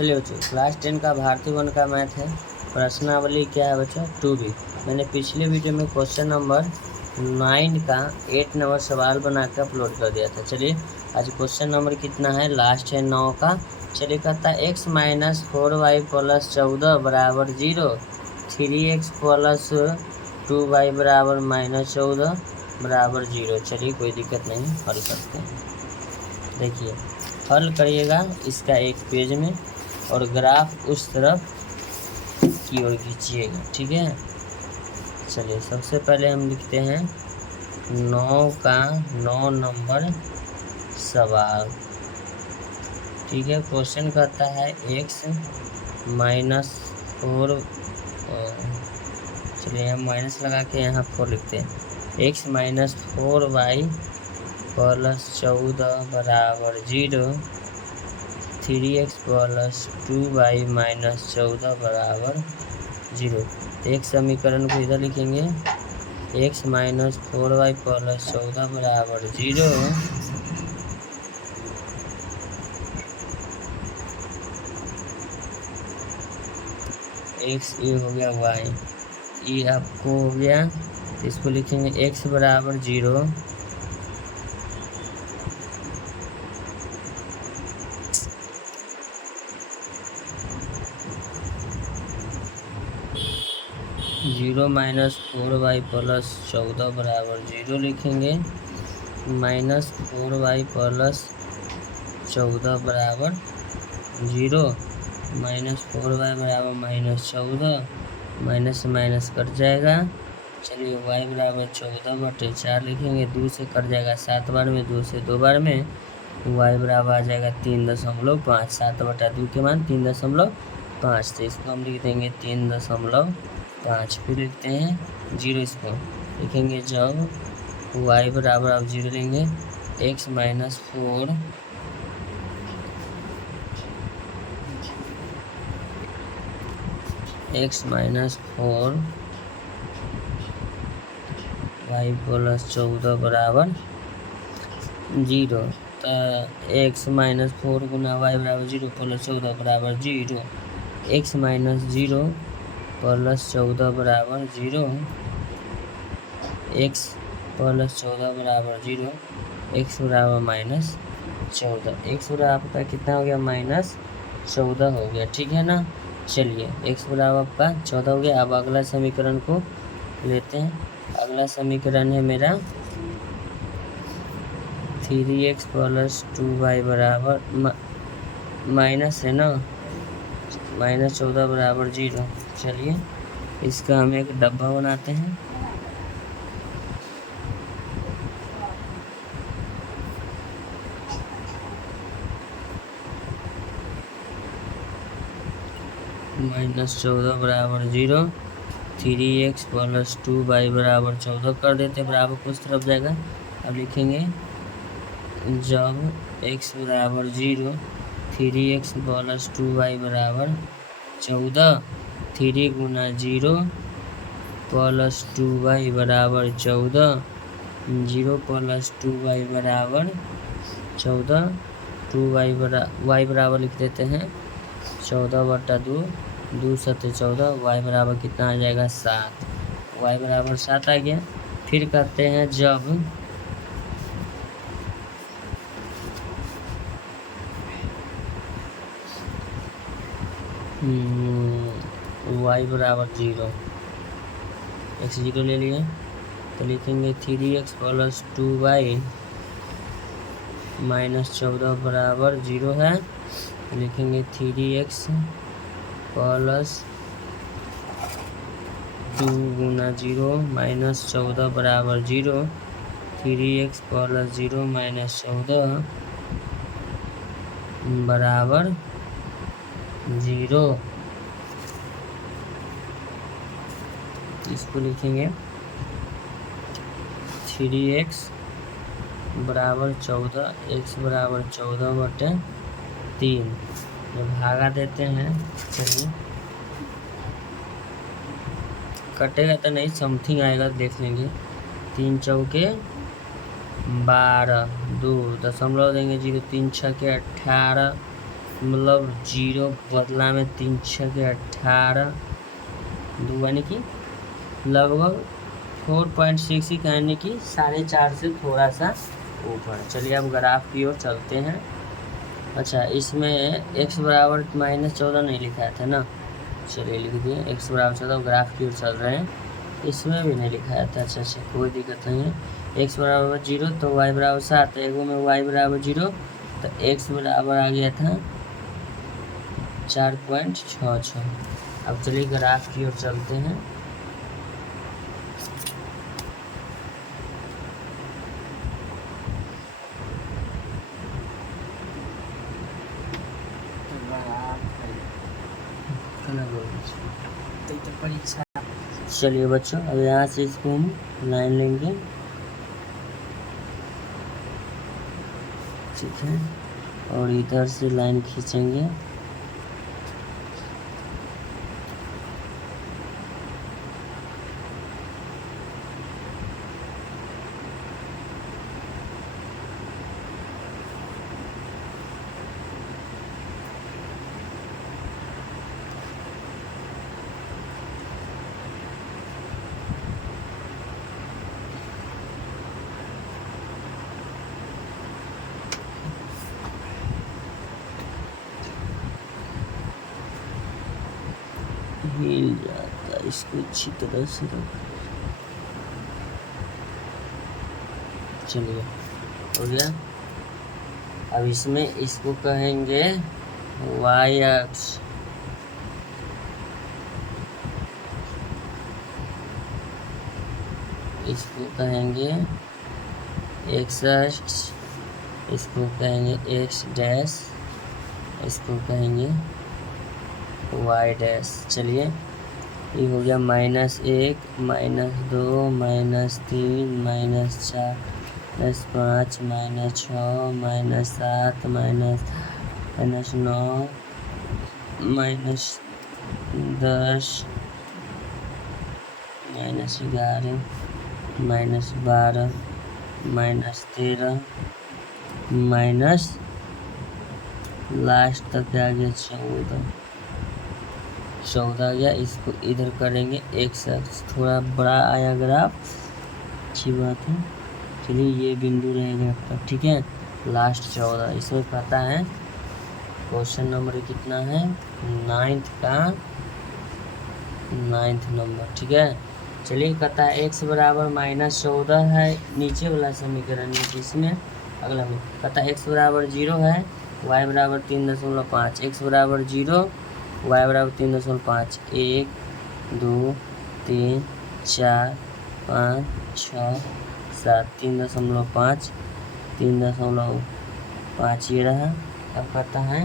चलिए बच्चों, क्लास 10 का भारतीय वन का मैथ है। प्रश्नावली क्या है बच्चों? 2B। मैंने पिछले वीडियो में क्वेश्चन नंबर 9 का 8 नंबर सवाल बना के अपलोड कर दिया था। चलिए आज क्वेश्चन नंबर कितना है, लास्ट है 9 का। चलिए कहता है x माइनस 4y प्लस 14 बराबर 0, 3x प्लस 2y बराबर माइनस 14 बराबर 0। चलिए कोई दिक्कत नहीं, हल करते हैं। देखिए हल करिएगा इसका एक पेज में और ग्राफ उस तरफ की ओर खींचिएगा, ठीक है। चलिए सबसे पहले हम लिखते हैं 9 का 9 नंबर सवाल, ठीक है। क्वेश्चन कहता है x माइनस 4, चलिए हम माइनस लगा के यहाँ 4 लिखते हैं। x माइनस 4y प्लस 14 बराबर 0, 3x प्लस 2y माइनस 14 बराबर 0। एक समीकरण को इधर लिखेंगे, x माइनस 4y प्लस 14 बराबर 0, x ये हो गया y, ये आपको हो गया। इसको लिखेंगे x बराबर 0, जीरो माइनस 4y प्लस 14 बराबर 0 लिखेंगे, माइनस 4y प्लस 14 बराबर 0, माइनस 4y बराबर माइनस 14, माइनस से माइनस कट जाएगा। चलिए y बराबर 14/4 लिखेंगे, 2 से कट जाएगा 7 बार में, 2 से 2 बार में, y बराबर आ जाएगा 3.5। 7/2 के मान 3.5, तो इसको हम लिख देंगे 3.5। फिर लिखते हैं 0, इसको लिखेंगे जब y बराबर आप 0 लेंगे, x माइनस 4 y प्लस 14 बराबर 0। तो x माइनस 4 गुना y बराबर 0 प्लस 14 बराबर 0, x माइनस 0 प्लस 14 बराबर 0, x प्लस 14 बराबर 0, x बराबर माइनस 14। x बराबर आपका कितना हो गया? माइनस 14 हो गया, ठीक है ना। चलिए x बराबर आपका 14 हो गया। अब अगला समीकरण को लेते हैं। अगला समीकरण है मेरा 3x प्लस 2y बराबर माइनस है ना, माइनस 14 बराबर 0। चलिए इसका हम एक डब्बा बनाते हैं। माइनस 14 बराबर 0, 3x प्लस 2y बराबर 14 कर देते, बराबर को उस तरफ जाएगा। अब लिखेंगे जब x बराबर 0, 3x प्लस 2y बराबर 14, 3 गुना 0 प्लस 2y बराबर 14, 0 प्लस 2y बराबर 14, 2y बराबर लिख देते हैं 14/2, 2 7 14, y बराबर कितना आ जाएगा? 7। y बराबर 7 आ गया। फिर कहते हैं जब y बराबर 0, x 0 ले लिए, तो लिखेंगे 3x प्लस 2y माइनस 14 बराबर 0 है, लिखेंगे 3x प्लस 2 गुना 0 माइनस 14 बराबर 0, 3x प्लस 0 माइनस 14 बराबर 0। इसको लिखेंगे 3x बराबर 14, x बराबर 14/3। जब भागा देते हैं, चलिए कटेगा तो नहीं, समथिंग आएगा, देख लेंगे। 3 चौके 12, 2 दशमलव देंगे 0, 3 छके 18, मतलब 0 बदला में 3 छः 18 2 यानी कि लगभग 4.6 यानी कि 4.5 से थोड़ा सा ऊपर। चलिए अब ग्राफ की ओर चलते हैं। अच्छा, इसमें x बराबर -14 नहीं लिखा था ना, चलिए लिख दिए x बराबर 14। ग्राफ की ओर चल रहे हैं, इसमें भी नहीं लिखाया था। अच्छा कोई दिक्कत नहीं है। x बराबर 0 तो y बराबर 7, एगो में y बराबर 0 तो x बराबर आ गया था 4.66। अब चलिए ग्राफ की ओर चलते हैं। चलिए बच्चों, अब यहाँ से इसको हम लाइन लेंगे, ठीक है, और इधर से लाइन खींचेंगे। हिल जाता है, इसको अच्छी तरह से रख। चलिए हो गया। अब इसमें इसको कहेंगे y अक्ष, इसको कहेंगे x अक्ष, इसको कहेंगे x डैश, इसको कहेंगे y डैश। चलिए ये हो गया -1 -2 -3 -4 +5 -6 -7 -9 -10 -11 -12 -13 लास्ट तक आ गया 14 आ गया। इसको इधर करेंगे x अक्ष, थोड़ा बड़ा आया ग्राफ, अच्छी बात है। चलिए ये बिंदु रहेगा आपका, ठीक है, लास्ट 14। इसमें पता है क्वेश्चन नंबर कितना है, 9th का 9th नंबर, ठीक है। चलिए कहता है x बराबर -14 है, नीचे वाला समीकरण है, इसमें अगला में कहता है x बराबर 0 है, y बराबर 3.5, x बराबर 0 y बराबर 3.5, 1 2 3 4 5 6 7 3.5 3.5 ये रहा। अब कहता है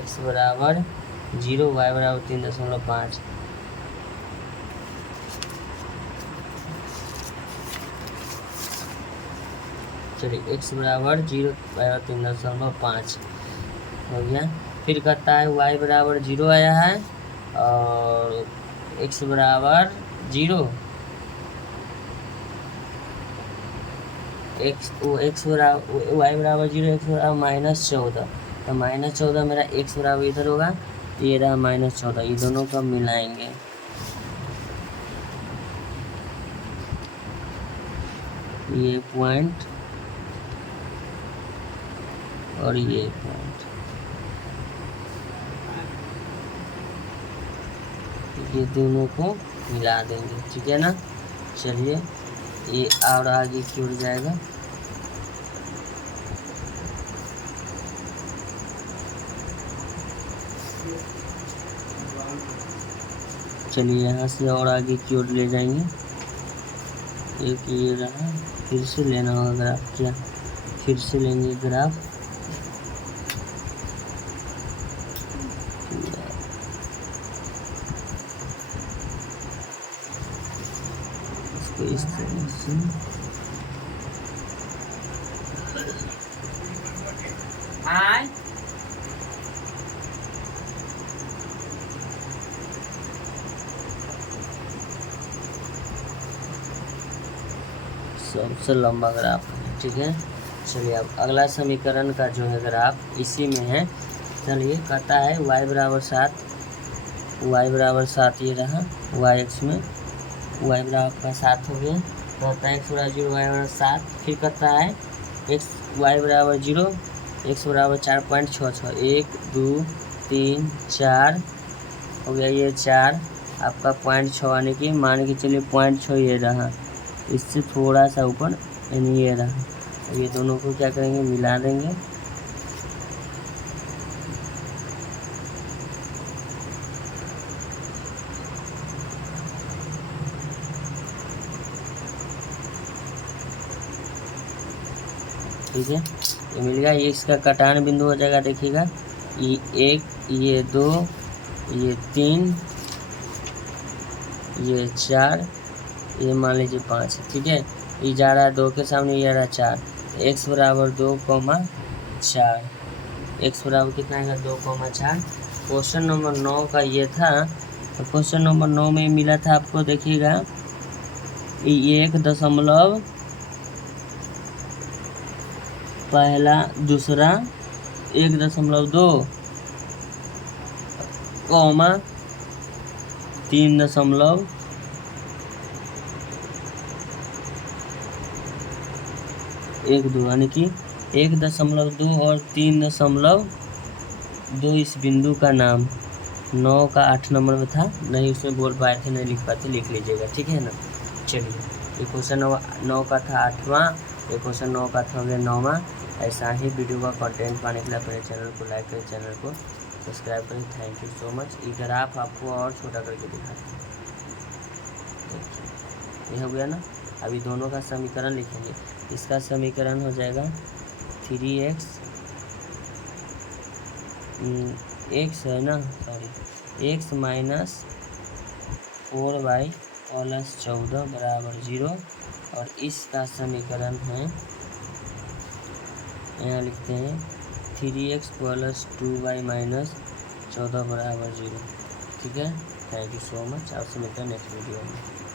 x बराबर 0 y बराबर 3.5। चलिए x बराबर 0 y बराबर 3.5 हो गया। फिर कहता है y बराबर 0 आया है और x बराबर 0, x बराबर y बराबर 0, x बराबर -14, तो -14 मेरा x बराबर इधर होगा, ये रहा -14, ये दोनों का मिलाएंगे। ये पॉइंट और ये पॉइंट, ये दोनों को मिला देंगे, ठीक है ना। चलिए ये और आगे की ओर जाएगा। चलिए यहाँ से और आगे की ओर ले जाएंगे। एक ये रहा, फिर से लेना होगा ग्राफ, क्या फिर से लेंगे ग्राफ, इसको इस तरह से सबसे लंबा ग्राफ है, ठीक है। चलिए अब अगला समीकरण का जो है ग्राफ इसी में है, चलिए कहता है y बराबर 7, ये रहा y एक्स में, y बराबर आपका 7 हो गया। कहता है x बराबर 0, y बराबर 7। फिर कहता है x y बराबर 0, x बराबर 4.66, 1 2 3 4 हो गया, ये 4 आपका 0.6 आने की मान के चलिए 0.6 ये रहा, इससे थोड़ा सा ऊपर यानी ये रहा। ये दोनों को क्या करेंगे, मिला देंगे। ठीक है, ये मिल गया। ये इसका कटान बिंदु हो जाएगा, देखिएगा ये 1, ये 2, ये 3, ये 4, ये मान लीजिए 5। ठीक है, ये जा रहा है 2 के सामने, ये जा रहा है 4। x बराबर 2,4, x बराबर कितना है 2,4। क्वेश्चन नंबर 9 का ये था। तो क्वेश्चन नंबर 9 में मिला था आपको, देखिएगा 1 पहला दूसरा 1.2 कॉमा 3.1 2, यानी कि 1.2 और 3.2 इस बिंदु का नाम। 9 का 8 नंबर में था, नहीं उसमें बोल पाए थे, नहीं लिख पाते, लिख लीजिएगा। ठीक है ना। चलिए, ये क्वेश्चन 9 का था 8वां, ये क्वेश्चन 9 का था 9वां। ऐसा ही वीडियो का कंटेंट पाने के लिए अपने चैनल को लाइक करें, चैनल को सब्सक्राइब करें। Thank you so much. इधर आपको और छोटा करके दिखाते हैं, देखिए ये हो गया ना। अभी दोनों का समीकरण लिखेंगे। इसका समीकरण हो जाएगा 3x x है ना, sorry x minus 4y plus 14 बराबर 0। और इसका समीकरण है, यहाँ लिखते हैं 3x प्लस 2y माइनस 14 बराबर 0। ठीक है, थैंक यू सो मच। आपसे मिलते हैं नेक्स्ट वीडियो में।